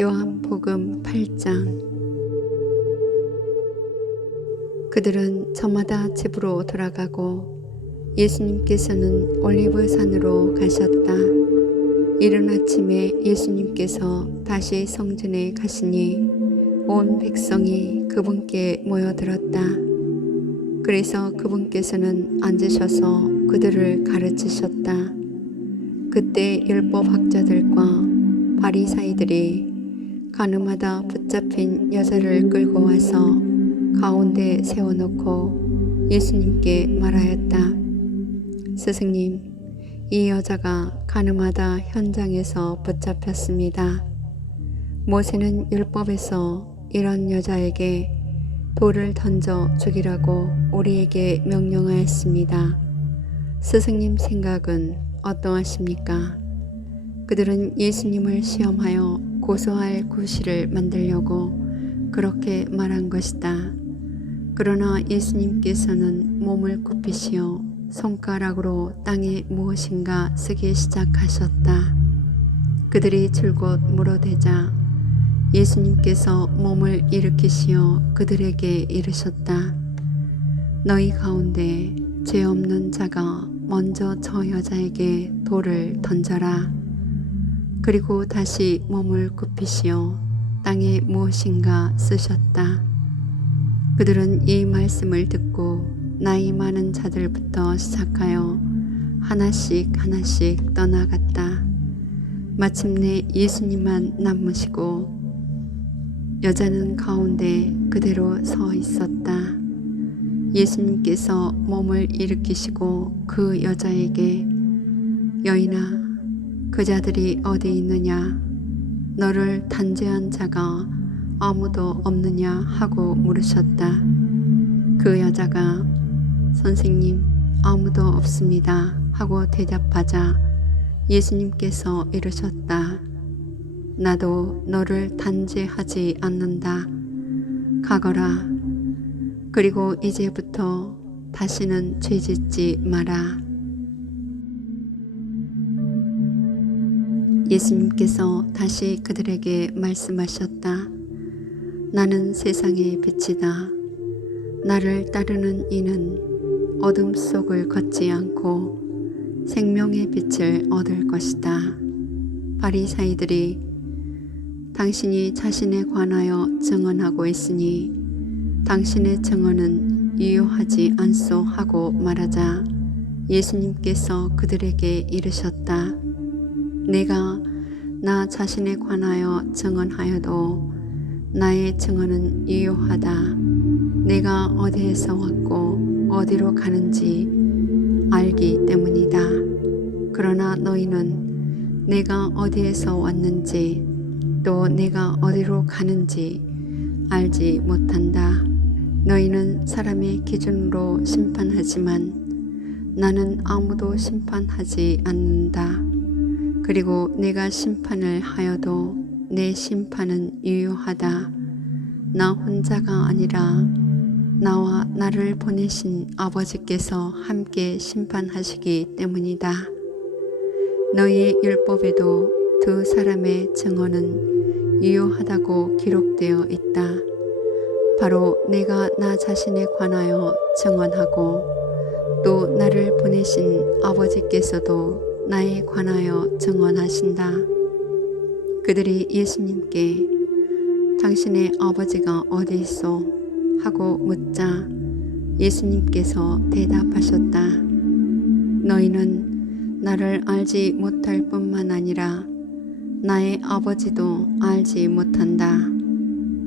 요한복음 8장. 그들은 저마다 집으로 돌아가고 예수님께서는 올리브산으로 가셨다. 이른 아침에 예수님께서 다시 성전에 가시니 온 백성이 그분께 모여들었다. 그래서 그분께서는 앉으셔서 그들을 가르치셨다. 그때 율법학자들과 바리사이들이 가늠하다 붙잡힌 여자를 끌고 와서 가운데 세워놓고 예수님께 말하였다. 스승님, 이 여자가 가늠하다 현장에서 붙잡혔습니다. 모세는 율법에서 이런 여자에게 돌을 던져 죽이라고 우리에게 명령하였습니다. 스승님 생각은 어떠하십니까? 그들은 예수님을 시험하여 고소할 구실을 만들려고 그렇게 말한 것이다. 그러나 예수님께서는 몸을 굽히시어 손가락으로 땅에 무엇인가 쓰기 시작하셨다. 그들이 줄곧 물어대자 예수님께서 몸을 일으키시어 그들에게 이르셨다. 너희 가운데 죄 없는 자가 먼저 저 여자에게 돌을 던져라. 그리고 다시 몸을 굽히시어 땅에 무엇인가 쓰셨다. 그들은 이 말씀을 듣고 나이 많은 자들부터 시작하여 하나씩 떠나갔다. 마침내 예수님만 남으시고 여자는 가운데 그대로 서 있었다. 예수님께서 몸을 일으키시고 그 여자에게 여인아, 그 자들이 어디 있느냐? 너를 단죄한 자가 아무도 없느냐? 하고 물으셨다. 그 여자가 선생님, 아무도 없습니다. 하고 대답하자 예수님께서 이르셨다. 나도 너를 단죄하지 않는다. 가거라. 그리고 이제부터 다시는 죄짓지 마라. 예수님께서 다시 그들에게 말씀하셨다. 나는 세상의 빛이다. 나를 따르는 이는 어둠 속을 걷지 않고 생명의 빛을 얻을 것이다. 바리사이들이 당신이 자신에 관하여 증언하고 있으니 당신의 증언은 유효하지 않소 하고 말하자 예수님께서 그들에게 이르셨다. 내가 나 자신에 관하여 증언하여도 나의 증언은 유효하다. 내가 어디에서 왔고 어디로 가는지 알기 때문이다. 그러나 너희는 내가 어디에서 왔는지 또 내가 어디로 가는지 알지 못한다. 너희는 사람의 기준으로 심판하지만 나는 아무도 심판하지 않는다. 그리고 내가 심판을 하여도 내 심판은 유효하다. 나 혼자가 아니라 나와 나를 보내신 아버지께서 함께 심판하시기 때문이다. 너희의 율법에도 두 사람의 증언은 유효하다고 기록되어 있다. 바로 내가 나 자신에 관하여 증언하고 또 나를 보내신 아버지께서도 나에 관하여 증언하신다. 그들이 예수님께 당신의 아버지가 어디 있소? 하고 묻자 예수님께서 대답하셨다. 너희는 나를 알지 못할 뿐만 아니라 나의 아버지도 알지 못한다.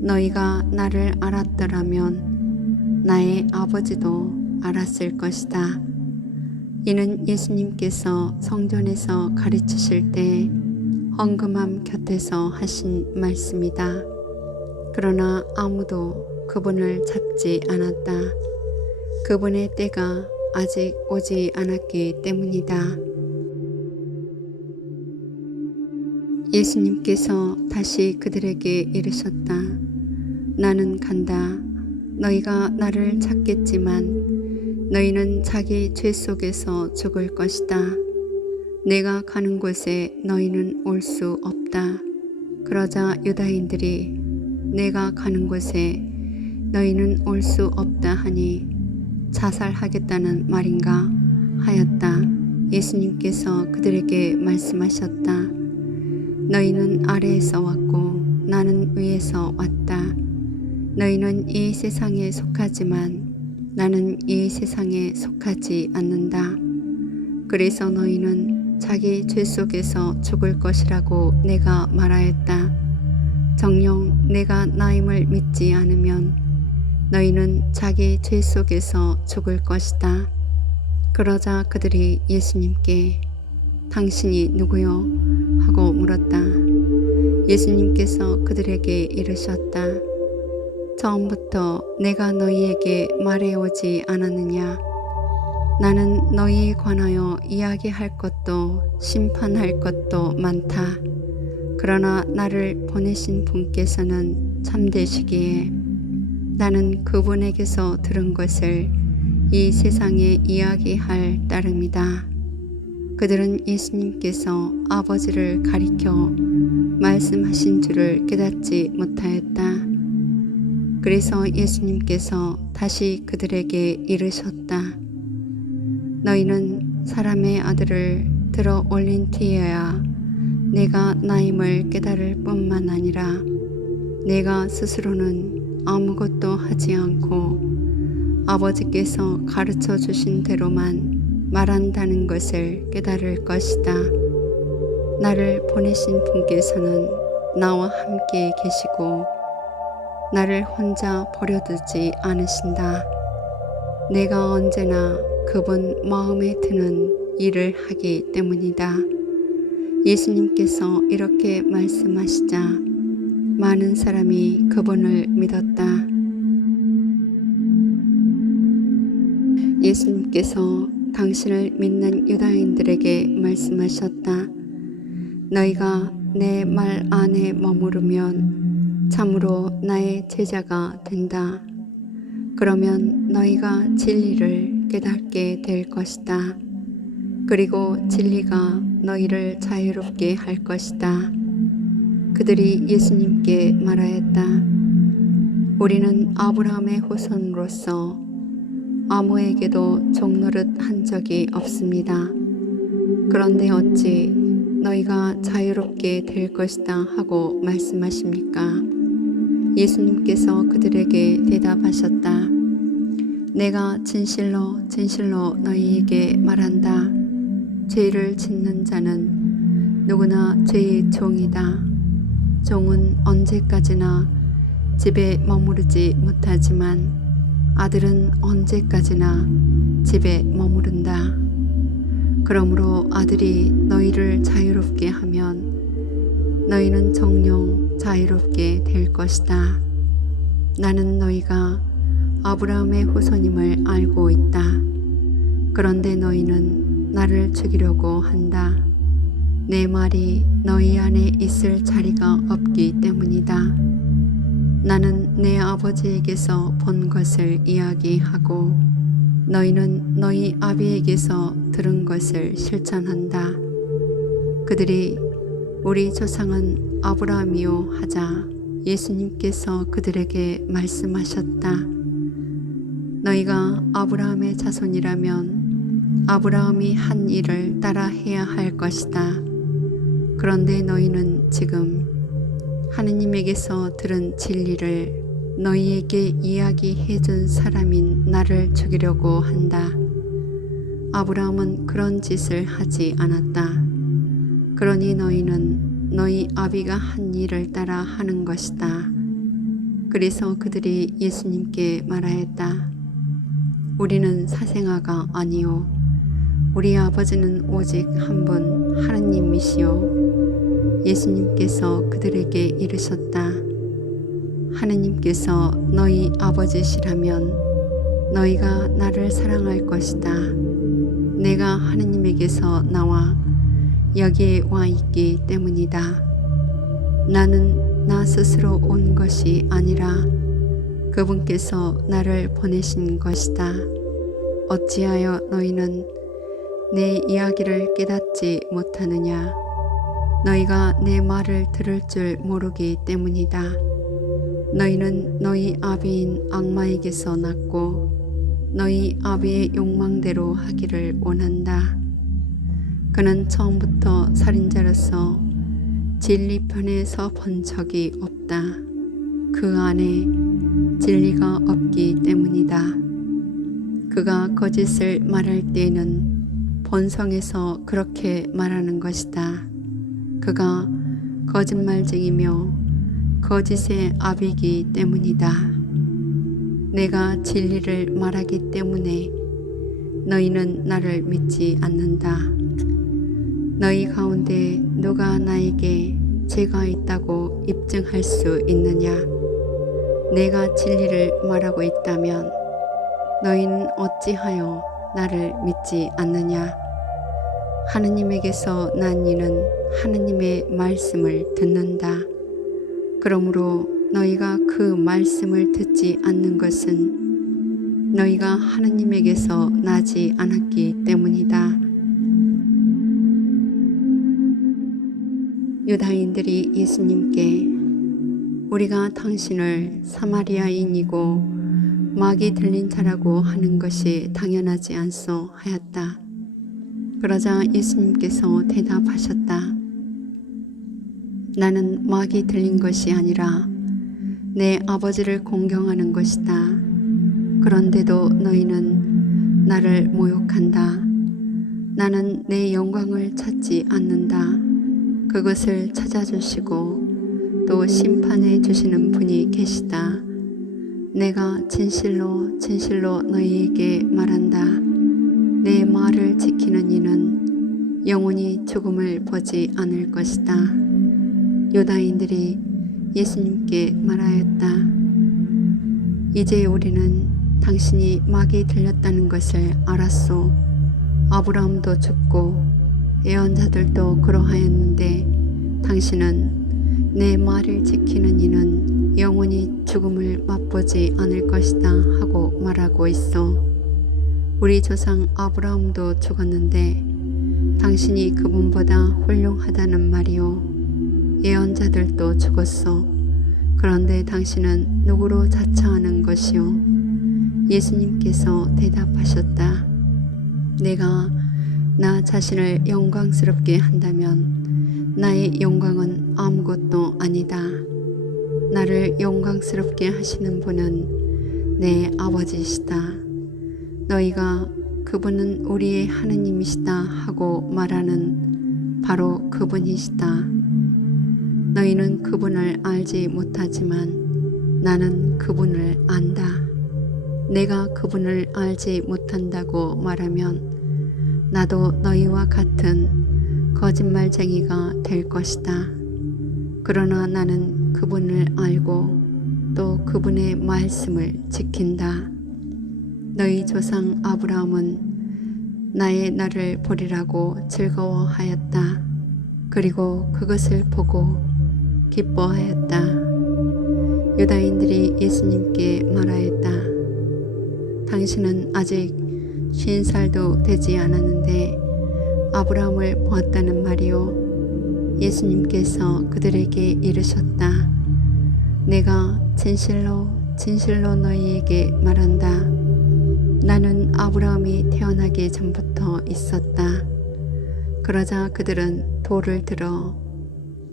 너희가 나를 알았더라면 나의 아버지도 알았을 것이다. 이는 예수님께서 성전에서 가르치실 때 헌금함 곁에서 하신 말씀이다. 그러나 아무도 그분을 잡지 않았다. 그분의 때가 아직 오지 않았기 때문이다. 예수님께서 다시 그들에게 이르셨다. 나는 간다. 너희가 나를 찾겠지만 너희는 자기 죄 속에서 죽을 것이다. 내가 가는 곳에 너희는 올 수 없다. 그러자 유다인들이 내가 가는 곳에 너희는 올 수 없다 하니 자살하겠다는 말인가 하였다. 예수님께서 그들에게 말씀하셨다. 너희는 아래에서 왔고 나는 위에서 왔다. 너희는 이 세상에 속하지만 나는 이 세상에 속하지 않는다. 그래서 너희는 자기 죄 속에서 죽을 것이라고 내가 말하였다. 정녕 내가 나임을 믿지 않으면 너희는 자기 죄 속에서 죽을 것이다. 그러자 그들이 예수님께 당신이 누구요? 하고 물었다. 예수님께서 그들에게 이르셨다. 처음부터 내가 너희에게 말해오지 않았느냐? 나는 너희에 관하여 이야기할 것도 심판할 것도 많다. 그러나 나를 보내신 분께서는 참되시기에 나는 그분에게서 들은 것을 이 세상에 이야기할 따름이다. 그들은 예수님께서 아버지를 가리켜 말씀하신 줄을 깨닫지 못하였다. 그래서 예수님께서 다시 그들에게 이르셨다. 너희는 사람의 아들을 들어 올린 뒤에야 내가 나임을 깨달을 뿐만 아니라 내가 스스로는 아무것도 하지 않고 아버지께서 가르쳐 주신 대로만 말한다는 것을 깨달을 것이다. 나를 보내신 분께서는 나와 함께 계시고 나를 혼자 버려두지 않으신다. 내가 언제나 그분 마음에 드는 일을 하기 때문이다. 예수님께서 이렇게 말씀하시자 많은 사람이 그분을 믿었다. 예수님께서 당신을 믿는 유다인들에게 말씀하셨다. 너희가 내 말 안에 머무르면 참으로 나의 제자가 된다. 그러면 너희가 진리를 깨닫게 될 것이다. 그리고 진리가 너희를 자유롭게 할 것이다. 그들이 예수님께 말하였다. 우리는 아브라함의 후손으로서 아무에게도 종노릇 한 적이 없습니다. 그런데 어찌 너희가 자유롭게 될 것이다 하고 말씀하십니까? 예수님께서 그들에게 대답하셨다. 내가 진실로 진실로 너희에게 말한다. 죄를 짓는 자는 누구나 죄의 종이다. 종은 언제까지나 집에 머무르지 못하지만 아들은 언제까지나 집에 머무른다. 그러므로 아들이 너희를 자유롭게 하면 너희는 정녕 자유롭게 될 것이다. 나는 너희가 아브라함의 후손임을 알고 있다. 그런데 너희는 나를 죽이려고 한다. 내 말이 너희 안에 있을 자리가 없기 때문이다. 나는 내 아버지에게서 본 것을 이야기하고 너희는 너희 아비에게서 들은 것을 실천한다. 그들이 우리 조상은 아브라함이요 하자 예수님께서 그들에게 말씀하셨다. 너희가 아브라함의 자손이라면 아브라함이 한 일을 따라 해야 할 것이다. 그런데 너희는 지금 하느님에게서 들은 진리를 너희에게 이야기해 준 사람인 나를 죽이려고 한다. 아브라함은 그런 짓을 하지 않았다. 그러니 너희는 너희 아비가 한 일을 따라 하는 것이다. 그래서 그들이 예수님께 말하였다. 우리는 사생아가 아니요 우리 아버지는 오직 한 분 하느님이시요. 예수님께서 그들에게 이르셨다. 하느님께서 너희 아버지시라면 너희가 나를 사랑할 것이다. 내가 하느님에게서 나와 여기에 와 있기 때문이다. 나는 나 스스로 온 것이 아니라 그분께서 나를 보내신 것이다. 어찌하여 너희는 내 이야기를 깨닫지 못하느냐? 너희가 내 말을 들을 줄 모르기 때문이다. 너희는 너희 아비인 악마에게서 났고 너희 아비의 욕망대로 하기를 원한다. 그는 처음부터 살인자로서 진리 편에 서 본 적이 없다. 그 안에 진리가 없기 때문이다. 그가 거짓을 말할 때에는 본성에서 그렇게 말하는 것이다. 그가 거짓말쟁이며 거짓의 아비이기 때문이다. 내가 진리를 말하기 때문에 너희는 나를 믿지 않는다. 너희 가운데 누가 나에게 죄가 있다고 입증할 수 있느냐? 내가 진리를 말하고 있다면 너희는 어찌하여 나를 믿지 않느냐? 하느님에게서 난 이는 하느님의 말씀을 듣는다. 그러므로 너희가 그 말씀을 듣지 않는 것은 너희가 하느님에게서 나지 않았기 때문이다. 유다인들이 예수님께 우리가 당신을 사마리아인이고 마귀 들린 자라고 하는 것이 당연하지 않소 하였다. 그러자 예수님께서 대답하셨다. 나는 마귀 들린 것이 아니라 내 아버지를 공경하는 것이다. 그런데도 너희는 나를 모욕한다. 나는 내 영광을 찾지 않는다. 그것을 찾아주시고 또 심판해 주시는 분이 계시다. 내가 진실로 진실로 너희에게 말한다. 내 말을 지키는 이는 영원히 죽음을 보지 않을 것이다. 유다인들이 예수님께 말하였다. 이제 우리는 당신이 마귀 들렸다는 것을 알았소. 아브라함도 죽고 예언자들도 그러하였는데 당신은 내 말을 지키는 이는 영원히 죽음을 맛보지 않을 것이다 하고 말하고 있어. 우리 조상 아브라함도 죽었는데 당신이 그분보다 훌륭하다는 말이요. 예언자들도 죽었소. 그런데 당신은 누구로 자처하는 것이요? 예수님께서 대답하셨다. 내가 나 자신을 영광스럽게 한다면 나의 영광은 아무것도 아니다. 나를 영광스럽게 하시는 분은 내 아버지시다. 너희가 그분은 우리의 하느님이시다 하고 말하는 바로 그분이시다. 너희는 그분을 알지 못하지만 나는 그분을 안다. 내가 그분을 알지 못한다고 말하면 나도 너희와 같은 거짓말쟁이가 될 것이다. 그러나 나는 그분을 알고 또 그분의 말씀을 지킨다. 너희 조상 아브라함은 나의 날을 보리라고 즐거워하였다. 그리고 그것을 보고 기뻐하였다. 유다인들이 예수님께 말하였다. 당신은 아직 50살도 되지 않았는데 아브라함을 보았다는 말이요. 예수님께서 그들에게 이르셨다. 내가 진실로 진실로 너희에게 말한다. 나는 아브라함이 태어나기 전부터 있었다. 그러자 그들은 돌을 들어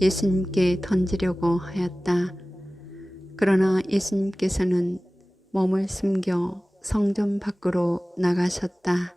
예수님께 던지려고 하였다. 그러나 예수님께서는 몸을 숨겨 성전 밖으로 나가셨다.